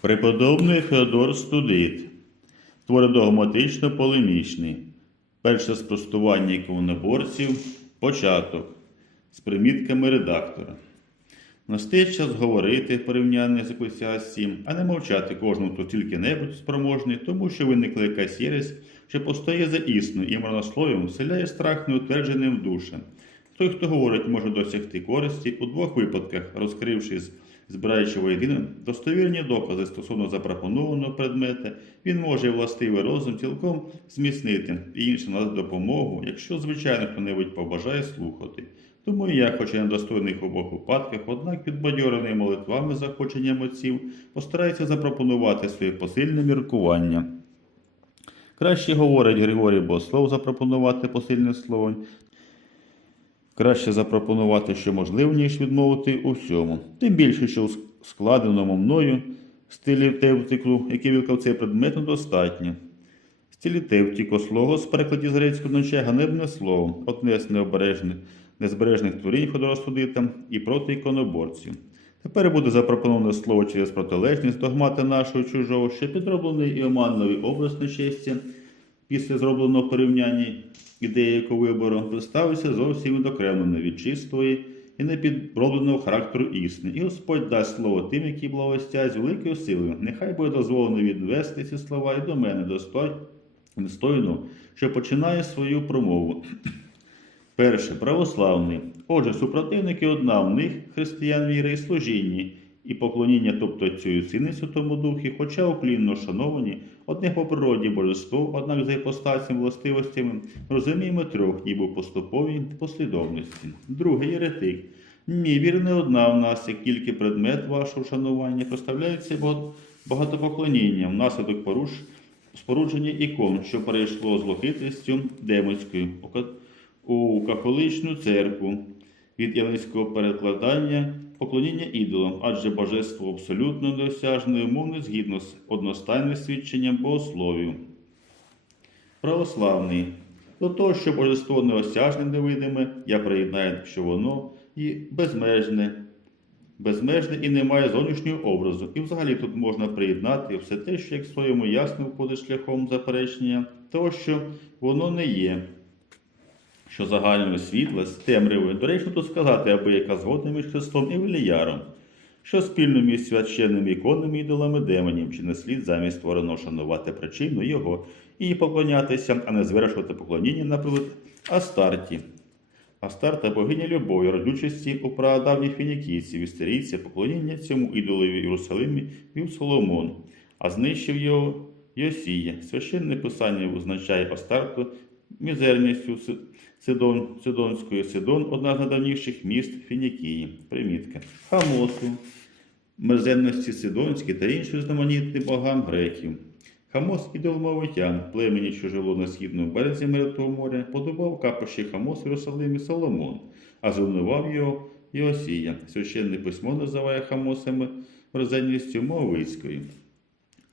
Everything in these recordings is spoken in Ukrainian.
Преподобний Феодор Студит. Твори догматично полемічний. Перше спростування іконоборців. Початок. З примітками редактора. Настає час говорити порівняння з Еклесіастієм, а не мовчати кожному, хто тільки-небудь спроможний, тому що виникла якась єресь, що постає за існу і марнослов'ям вселяє страх неутвердженим душам. Той, хто говорить, може досягти користі у двох випадках, розкрившись, збираючи воєдино достовірні докази стосовно запропонованого предмета, він може властивий розум цілком зміцнити і іншим надати допомогу, якщо, звичайно, хто-небудь побажає слухати. Тому і я, хоч і недостойних обох випадках, однак підбадьорений молитвами захоченням отців, постараюся запропонувати своє посильне міркування. Краще говорить Григорій Богослов запропонувати посильне слово, краще запропонувати, що можливо, ніж відмовити у всьому. Тим більше, що у складеному мною стилі тевтику, який вілкав цей предмет, недостатньо. Стилі тевтіко слово з перекладі з грецького означає ганебне слово, одне з необережних, незбережних творінь Ходора і проти іконоборців. Тепер буде запропоноване слово через протилежність догмати нашого чужого, що підроблений і оманливий образ нечестя після зробленого порівняння ідеї як вибору представився зовсім відокремлено від чистої і непідробленого характеру істини. І Господь дасть слово тим, які благостять з великою силою. Нехай буде дозволено відвести ці слова і до мене достойно, що починає свою промову. Перше православний. Отже, супротивники одна в них християн віри і служінні, і поклоніння, тобто цю сини Святому Духі, хоча уклінно шановані, одне по природі божество, однак за іпостасями властивостями розуміємо трьох, ніби в поступовій послідовності. Друге єретик. Ні, віра не одна в нас, як тільки предмет вашого шанування, проставляється багатопоклоніння внаслідок поруш спорудження ікон, що перейшло з лохитрістю демонською у католичну церкву від єврейського перекладання поклоніння ідолам, адже божество абсолютно досяжне, умовно згідно з одностайним свідченням богословів. Православний. До того, що божество неосяжне невидиме, я приєднаю, що воно і безмежне, безмежне і не має зовнішнього образу. І взагалі тут можна приєднати все те, що як своєму ясно входить шляхом заперечення, того, що воно не є що загального світла з темрявою, доречно тут сказати, аби яка згодна між Христом і Веліяром, що спільно між священними іконами ідолами демонів, чи не слід замість створеного шанувати причину його і поклонятися, а не звершувати поклоніння, наприклад, Астарті. Астарта богиня любові, родючості у прадавніх фінікійців, істерійці, поклоніння цьому ідолові Єрусалимі вів Соломон, а знищив його Йосія. Священне писання визначає Астарту мізерністю Сидон, Сидонської Сидон одна з найдавніших міст Фінікії. Примітка. Хамосу, мерзенності Сидонські та інші знаменітні богам греків. Хамос ідол мовитян, племені, що жило на східному березі Мертвого моря, подобав капощі Хамос в Єрусалимі Соломон, а зруйнував його Йосія. Священне письмо називає Хамосами мерзенністю мовицькою.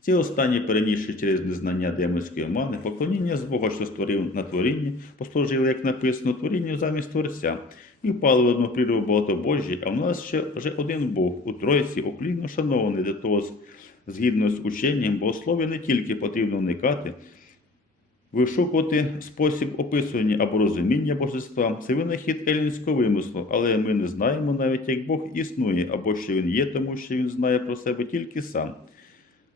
Ці останні, перенісши через незнання демонської мани, поклоніння з Бога, що створив на творінні, послужили, як написано, творінню замість Творця, і впали в одну прірву багатобожжі, а в нас ще вже один Бог у Тройці, уклінно шанований для того, згідно з ученням, богослов'я не тільки потрібно вникати, вишукувати спосіб описування або розуміння божества, це винахід елінського вимислу, але ми не знаємо навіть, як Бог існує, або що він є, тому що він знає про себе тільки сам.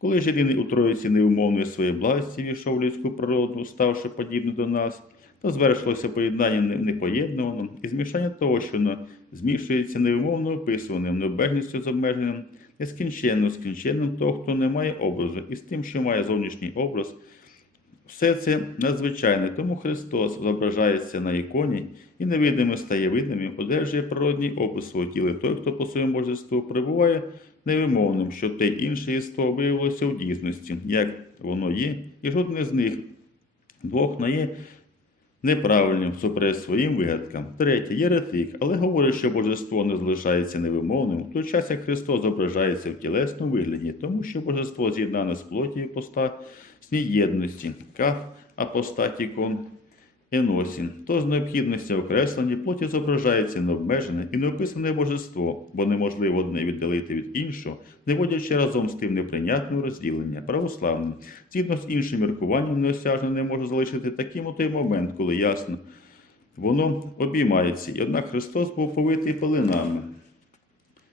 Коли ж єдиний у Троїці неумовної своєї благості війшов людську природу, ставши подібним до нас, то звершилося поєднання непоєднувано і змішання того, що змішується неумовно описуваним, необережністю з обмеженим, нескінченно скінченним того, хто не має образу, і з тим, що має зовнішній образ. Все це надзвичайне, тому Христос зображається на іконі і невидиме стає видимим, одержує природній опис свого тіла. Той, хто по своєму божеству перебуває невимовним, що те інше єство виявилося в дійсності, як воно є, і жодне з них двох не є неправильним супереч своїм вигадкам. Третє єретик, але говорить, що божество не залишається невимовним, в той час як Христос зображається в тілесному вигляді, тому що божество з'єднане з плоті і постасній єдності, каф апостатікон, Еносін. То з необхідності окреслення плоті зображається необмежене і неописане божество, бо неможливо одне віддалити від іншого, не водячи разом з тим неприйнятного розділення, православним. Згідно з іншим міркуванням, неосяжне не може залишити таким у той момент, коли ясно. Воно обіймається, і однак Христос був повитий пеленами,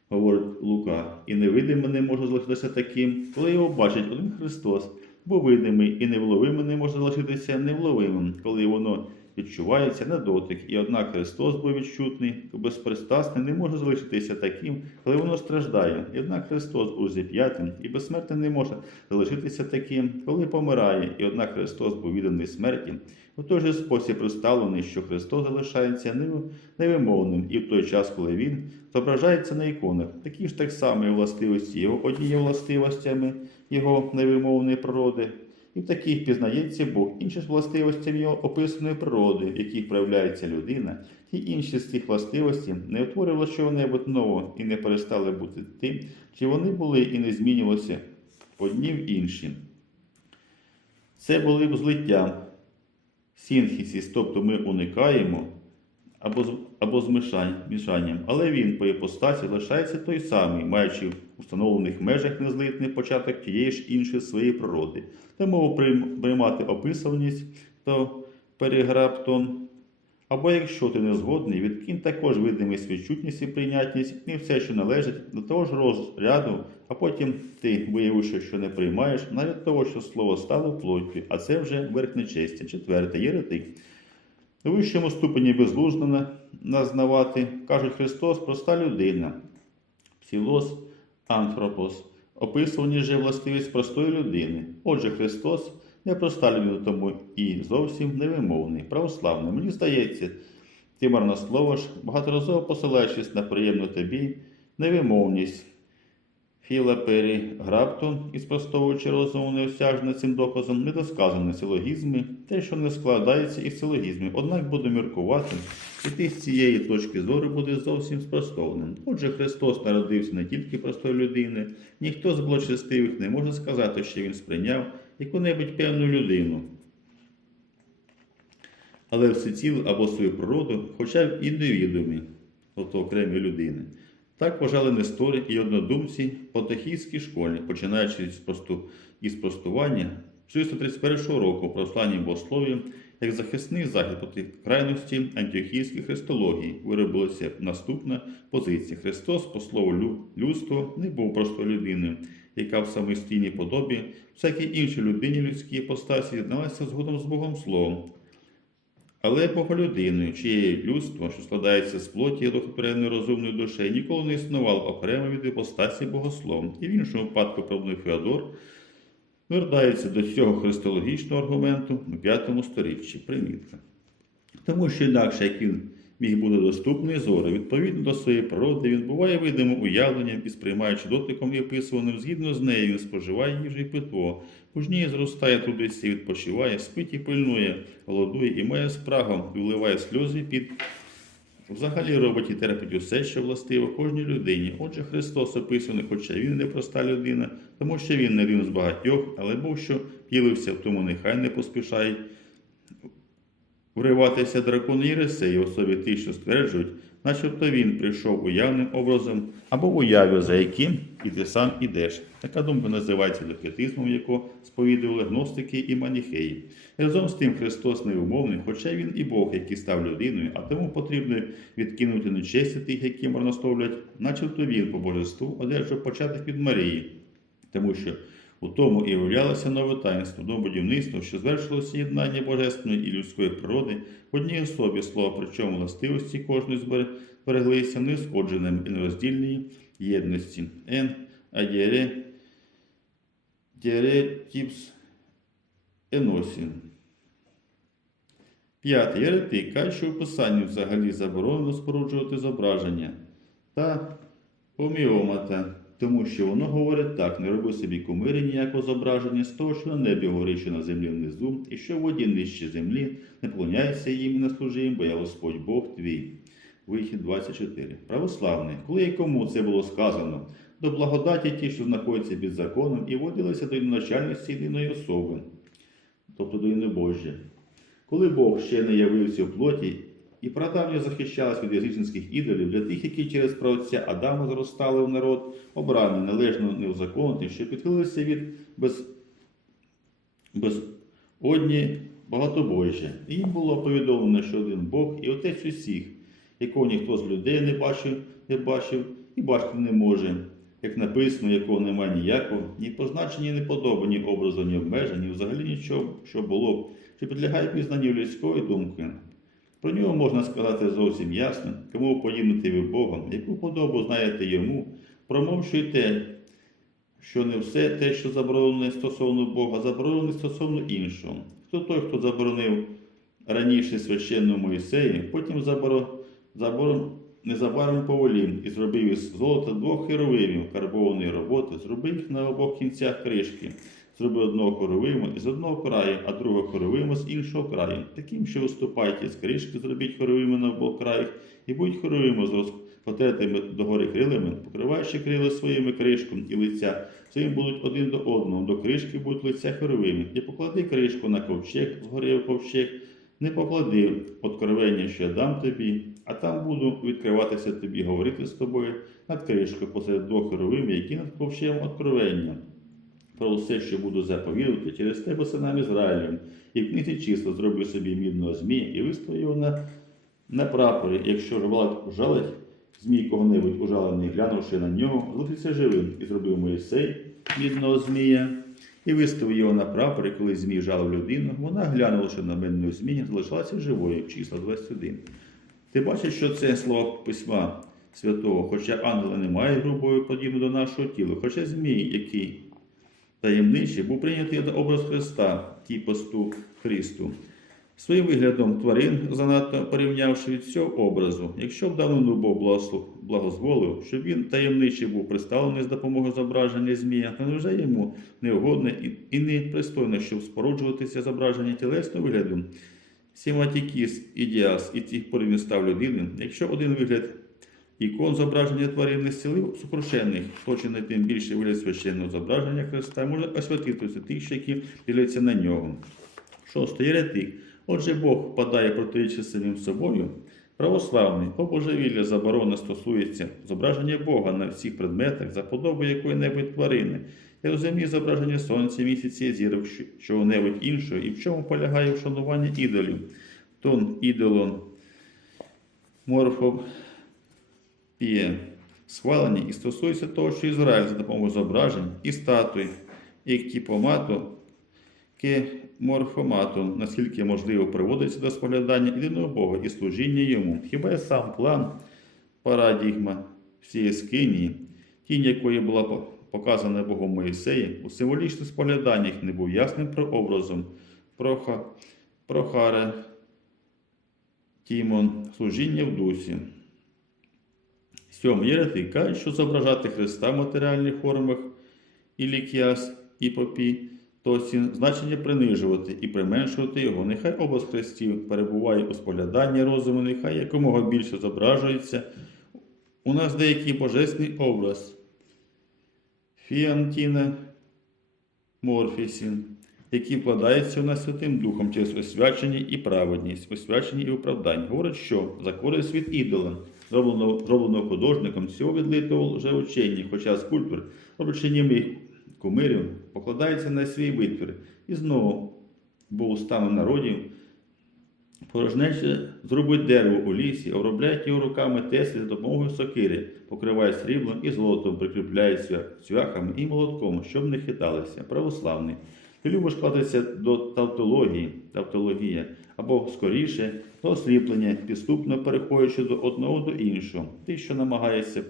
говорить Лука, і невидиме не може залишитися таким, коли його бачить один Христос, бо видимий і невловимий не може залишитися невловимим, коли воно відчувається на дотик, і однак Христос був відчутний, безпристасний не може залишитися таким, коли воно страждає. І однак Христос був зіп'ятим і безсмертний не може залишитися таким, коли помирає, і однак Христос був відданий смерті. У той же спосіб представлений, що Христос залишається нев- невимовним і в той час, коли Він зображається на іконах, такі ж так само властивості Його одні є властивостями Його невимовної природи, і в таких пізнається Бог, інші ж властивостями Його описаної природи, в яких проявляється людина, ті інші з цих властивостей не утворювали чого-небудь нового і не перестали бути тим, чи вони були і не змінювалися одні в інші. Це були б злиття синхісіс, тобто ми уникаємо або, з- або змішань, мішанням, але він по іпостасі лишається той самий, маючи в установлених межах незлитний початок тієї ж іншої своєї природи. Тому прийм- приймати описуваність то переграптон. Або якщо ти не згодний, відкинь також видимість відчутність і прийнятність, не все, що належить до того ж розряду, а потім ти, виявивши, що не приймаєш, навіть того, що слово стало плоттю, а це вже верхне честя. Четверте, єретик. У вищому ступені безлужно назнавати, кажуть Христос, проста людина. Псілос, антропос. Описувані же властивість простої людини. Отже, Христос не проста людина, тому і зовсім невимовний, православний. Мені здається, ти марнослово ж, багаторазово посилаючись на приємну тобі невимовність. Граптон, і спростовуючи розуму неосяжно цим доказом, недосказані силогізми, те, що не складається із силогізмів, однак буду міркувати, і ти з цієї точки зору буде зовсім спростованим. Отже, Христос народився не тільки простої людини, ніхто з благочестивих не може сказати, що він сприйняв яку-небудь певну людину. Але всецілу або свою природу, хоча б і невідомі, тобто окремі людини. Так вважали Нестори і однодумці по Техійській школі, починаючи із простування 331 року прослання богослов'я як захисний захід проти крайності антиохійської христології виробилася наступна позиція. Христос, по слову лю- людства, не був простою людиною, яка в самостійній подобі всякій іншій людині людській іпостасі з'єдналася згодом з Богом Словом. Але Боголюдиною, чиє людство, що складається з плоті і духопорядної розумної душі, ніколи не існувало окремо від іпостасі богословом. І в іншому випадку правний Феодор вертається до цього христологічного аргументу у V сторіччі. Примітка. Тому що інакше, як він міг бути доступний зору, відповідно до своєї природи, він буває видимим уявленням і сприймаючи дотиком і описуваним, згідно з нею, він споживає їжу і питво. Мужніє зростає, трудиться, відпочиває, спить і пильнує, голодує і має спрагу, вливає сльози під. Взагалі робить і терпить усе, що властиво кожній людині. Отже, Христос описаний, хоча він не проста людина, тому що він не один з багатьох, але був, що пілився, в тому нехай не поспішають вриватися дракон Єресей, особі ті, що стверджують, начебто він прийшов уявним образом або уявив, за яким і ти сам ідеш. Така думка називається дохетизмом, яку сповідували гностики і маніхеї. Разом з тим Христос невимовний, хоча він і Бог, який став людиною, а тому потрібно відкинути нечесті тих, які марнословлять, начебто він по божеству одержав початок від Марії, тому що у тому і виявлялося нове таїнство до будівництва, що звершилося єднання божественної і людської природи в одній особі слова, причому властивості кожної збере- збереглися неушкодженим і нероздільній єдності. Ен адєре дєретіпс еносін. П'яте. Єретик каже, що в писанні взагалі заборонено споруджувати зображення та поміомата, тому що воно говорить так: не роби собі кумири ніякого зображення з того, що на небі горить, що на землі внизу, і що в воді нижче землі, не поклоняйся їм і не служи їм, бо я Господь Бог твій. Вихід 24. Православний. Коли і кому це було сказано, до благодаті ті, що знаходяться під законом, і водилися до начальності єдиної особи, тобто до інобожжя. Коли Бог ще не явився в плоті, і прадавні захищалась від язичницьких ідолів для тих, які через праотця Адама зростали в народ, обраний, належно неузаконити, що підхилилися від без, безодні багатобожжя. Їм було повідомлено, що один Бог і Отець усіх, якого ніхто з людей не бачив, не бачив і бачити не може. Як написано, якого немає ніякого, ні позначені, ні подоби, ні образу, ні обмежень, ні взагалі нічого, що було, що підлягає пізнанню людської думки. Про нього можна сказати зовсім ясно, кому подібнити ви Бога, яку подобу знаєте йому, промовчуйте, що не все те, що заборонене стосовно Бога, заборонене стосовно іншого. Хто той, хто заборонив раніше священну Моїсеї, потім заборо, заборо, незабаром повелів і зробив із золота двох херовимів карбованої роботи, зробив їх на обох кінцях кришки. Зробив одного хоровима із одного краю, а другого хоровима з іншого краю. Таким, що виступаєте з кришки, зробіть хоровими на обох краях, і будь хоровими з розпотетими догори крилами, покриваючи крила своїми кришком і лиця, своїм будуть один до одного, до кришки будуть лиця хоровими. І поклади кришку на ковчег, згорів ковчег, не поклади откровення, що я дам тобі, а там буду відкриватися тобі, говорити з тобою над кришкою посеред двох хоровим, які над ковчегом откровення про все, що буду заповідувати через тебе синам Ізраїлем, і в книзі числа зроби собі мідного змія і вистави його на, на прапорі. Якщо жалить, жалить змій кого-небудь ужалений, глянувши на нього, залишиться живим, і зробив Моїсей мідного змія, і виставив його на прапорі, коли змій жалив людину, вона, глянувши на мене змія, залишалася живою, числа 21. Ти бачиш, що це слово письма святого, хоча ангели не мають грубою подібно до нашого тіла, хоча змій, який таємничий, був прийнятий за образ Христа, тіпосту Христу. Своїм виглядом тварин, занадто порівнявши від цього образу, якщо б давнину Бог благозволив, щоб він таємничий був представлений з допомогою зображення Змія, то невже йому неугодне і, непристойно, щоб споруджуватися зображення тілесного вигляду? Сіматікіс і діас і тих пор він став людини, якщо один вигляд ікон зображення тварин не зцілив сукрушених, хоче не тим більше вигляд священного зображення Христа, може освятитися тих, що які діляться на нього. Шосте єретик. Отже, Бог впадає протиріччя самим собою. Православний обожевілля заборона стосується зображення Бога на всіх предметах за подобою якої-небудь тварини. Я розумію зображення сонця, місяця і зірок, чого-небудь іншого, і в чому полягає вшанування ідолів. Тон ідолон морфо є схвалені і стосується того, що Ізраїль за допомогою зображень і статуй, і кіпомату, кеморфомату, наскільки можливо приводиться до споглядання єдиного Бога і служіння йому. Хіба є сам план, парадігма всієї скинії, тінь якої була показана Богом Моїсеї, у символічних спогляданнях не був ясним прообразом проха, прохаре, Тімон, служіння в дусі. Сьомий єретик каже, що зображати Христа в матеріальних формах Ілікіас і Попі, Тосін, значення принижувати і применшувати його. Нехай образ Христів перебуває у спогляданні розуму, нехай якомога більше зображується. У нас деякий божественний образ. Фіантіна Морфісін, який вкладається у нас Святим Духом через освячення і праведність, освячення і оправдання. Говорить, що за користь від ідола, зробленого, зробленого художником, цього відлитого лжеучення, хоча скульптор, роблячи німих кумирів, покладається на свій витвір. І знову був станом народів, порожнече зробить дерево у лісі, обробляють його руками теслі за допомогою сокири, покриває сріблом і золотом, прикріпляє цвяхами і молотком, щоб не хиталися. Православний. Ти любиш кладатися до тавтології, тавтологія, або скоріше до осліплення, підступно переходячи до одного до іншого. Ти, що намагаєшся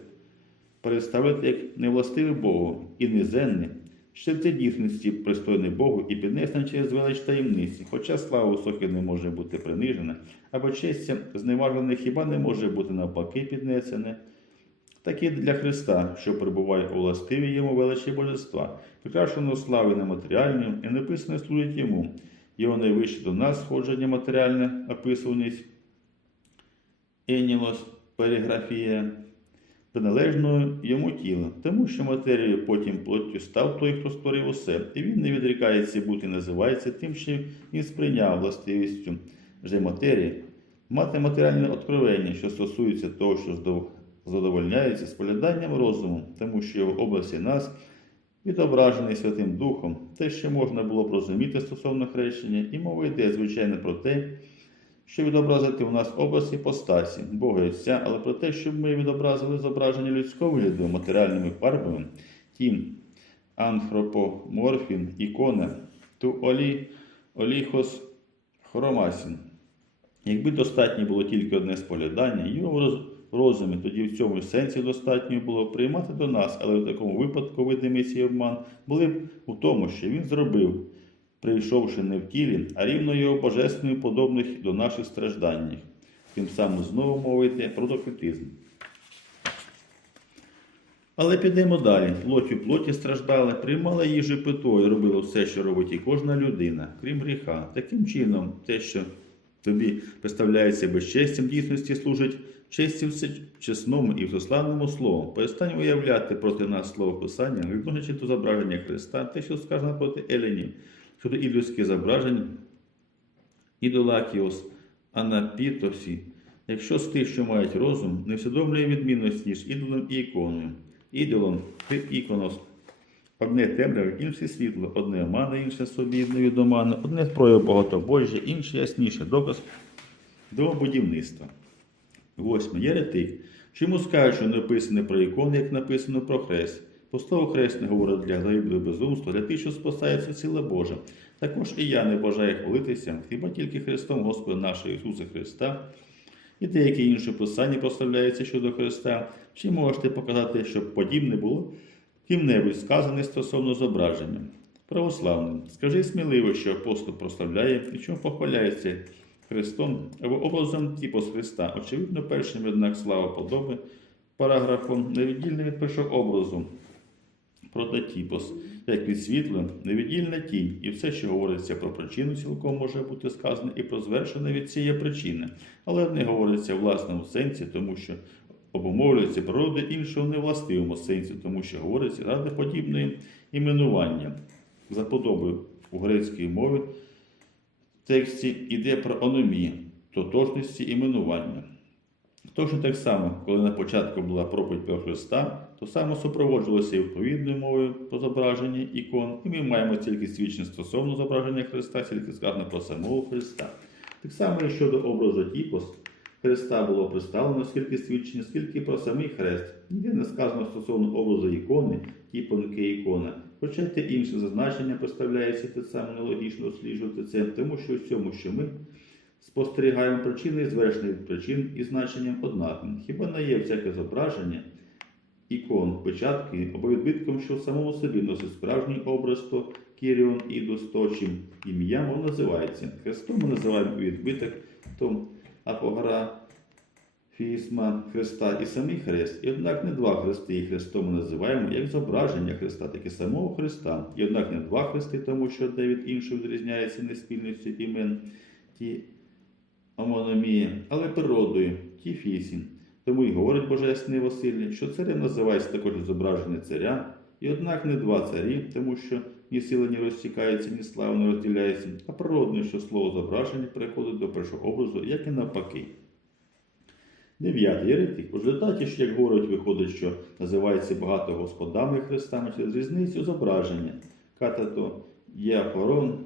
переставити як невластиве Богу і незенне, що це дійсності пристойне Богу і піднесене через велич таємниці, хоча слава висока не може бути принижена, або честя зневажене хіба не може бути навпаки піднесене. Так і для Христа, що перебуває у властивій йому величі божества, прикрашено слави нематеріальним і написане служить йому. Його найвище до нас сходження матеріальне описуваність, енілос, переграфія, приналежною йому тіла, тому що матерією потім плоттю став той, хто створив усе, і він не відрікається бути, називається тим, що він сприйняв властивістю. Вже матерії, мати матеріальне откровення, що стосується того, що задовольняється спогляданням розуму, тому що його області нас відображений Святим Духом, те, що можна було б розуміти стосовно хрещення, і мова йде, звичайно, про те, що відобразити у нас образ іпостасі, Бога і Отця, але про те, щоб ми відобразили зображення людського вигляду матеріальними фарбами, тім анхропоморфін, ікона, ту олі, оліхос хромасін. Якби достатньо було тільки одне споглядання, його роз- розумі, тоді в цьому сенсі достатньо було приймати до нас, але в такому випадку видимий цей обман були б у тому, що він зробив, прийшовши не в тілі, а рівно його божественною подобних до наших стражданнях. Тим самим знову мова йде про докритизм. Але підемо далі. Плоть плоті страждали, приймали їжу питою, робили все, що робить і кожна людина, крім гріха. Таким чином, те, що тобі представляється безчестям, дійсності служить честі все чесному і всеславному слову. Перестань уявляти проти нас слово Писання, відносячи до зображення Христа, те, що сказано проти Еленів, щодо ідольських зображень, ідолакіос, анапітосі, якщо з тих, що мають розум, не всвідомлює відмінності між ідолом і іконою. Ідолом ти іконос. Одне темряве, інше світло, одне омана, інше собі від омани, одне прояв багатобожжя, інше ясніше доказ до будівництва. Восьме. Єретик. Чому скажуть, що написане про ікони, як написано про хрест? По слову хрест не говорить для загиблих безумства, для тих, що спасається сила Божа. Також і я не бажаю хвалитися, хіба тільки Христом Господа нашого Ісуса Христа, і деякі інші писання прославляються щодо Христа. Чи можете показати, щоб подібне було ким-небудь сказане стосовно зображення? Православним, скажи сміливо, що апостол прославляє і чому похваляється Христом або образом типос Христа. Очевидно, першим, однак, слава подоби параграфом невіддільно від першого образу прототипос, як від світла, невіддільна тінь, і все, що говориться про причину, цілком може бути сказано і про звершене від цієї причини, але одне говориться в власному сенсі, тому що обумовлюється природи іншого в невластивому сенсі, тому що говориться ради подібної іменування. За подобою у грецькій мові тексті йде про ономію, тотожності іменування. Точно так само, коли на початку була проповідь про Христа, то саме супроводжувалося і відповідною мовою про зображення ікон, і ми маємо тільки свідчення стосовно зображення Христа, тільки сказано про самого Христа. Так само і щодо образу Тіпос, Христа було представлено скільки свідчень, скільки про самий хрест. Ніде не сказано стосовно образу ікони, тіпонки ікона. Хоча те інше зазначення представляється те саме нелогічно досліджувати це, тому що в цьому, що ми спостерігаємо причини і звершення причин і значенням однаком. Хіба не є всяке зображення ікон, печатки або відбитком, що в самому собі носить справжній образ, то Кіріон Ідус, то чим ім'ям називається. Христом ми називаємо відбиток, то апографізма Христа і самий хрест. І однак не два хрести, і Христом ми називаємо як зображення Христа, так і самого Христа. І однак не два хрести, тому що одне від іншого відрізняється неспільністю імен ті омономія, але природою ті фісін. Тому й говорить Божественний Василь, що царем називається також зображення царя, і однак не два царі, тому що ні сила не розтікається, ні слава не розділяється, а природне, що слово зображення переходить до першого образу, як і навпаки. Дев'ятий еретик. У результаті, що, як говорить, виходить, що називається багато господами Христами через різницю зображення. Катато Єафорон,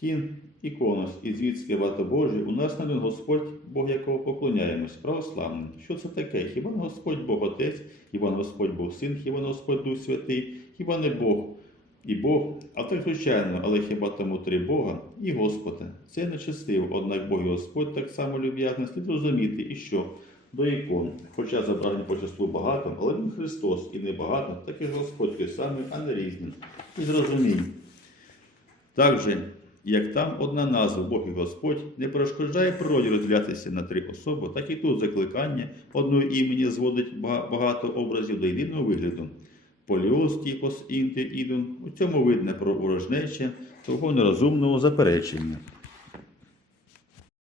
Тін, Іконос і звідське багато Божий, у нас один Господь, Бог якого поклоняємось, православним. Що це таке? Хіба не Господь Бог Отець, хіба не Господь Бог Син, хіба не Господь Дух Святий, хіба не Бог і Бог, а так звичайно, але хіба тому три Бога і Господа. Це нечестиво, однак Бог і Господь так само люб'язний, слід розуміти, і що до ікон. Хоча зображень по числу багато, але він Христос і не багато, так і Господь той самий, а не різний. І зрозумій. Так же, як там одна назва Бог і Господь не перешкоджає природі розділятися на три особи, так і тут закликання одного імені зводить багато образів до єдиного вигляду. Поліос, тіпос, інти, ідон. У цьому видно про ворожнече, того нерозумного заперечення.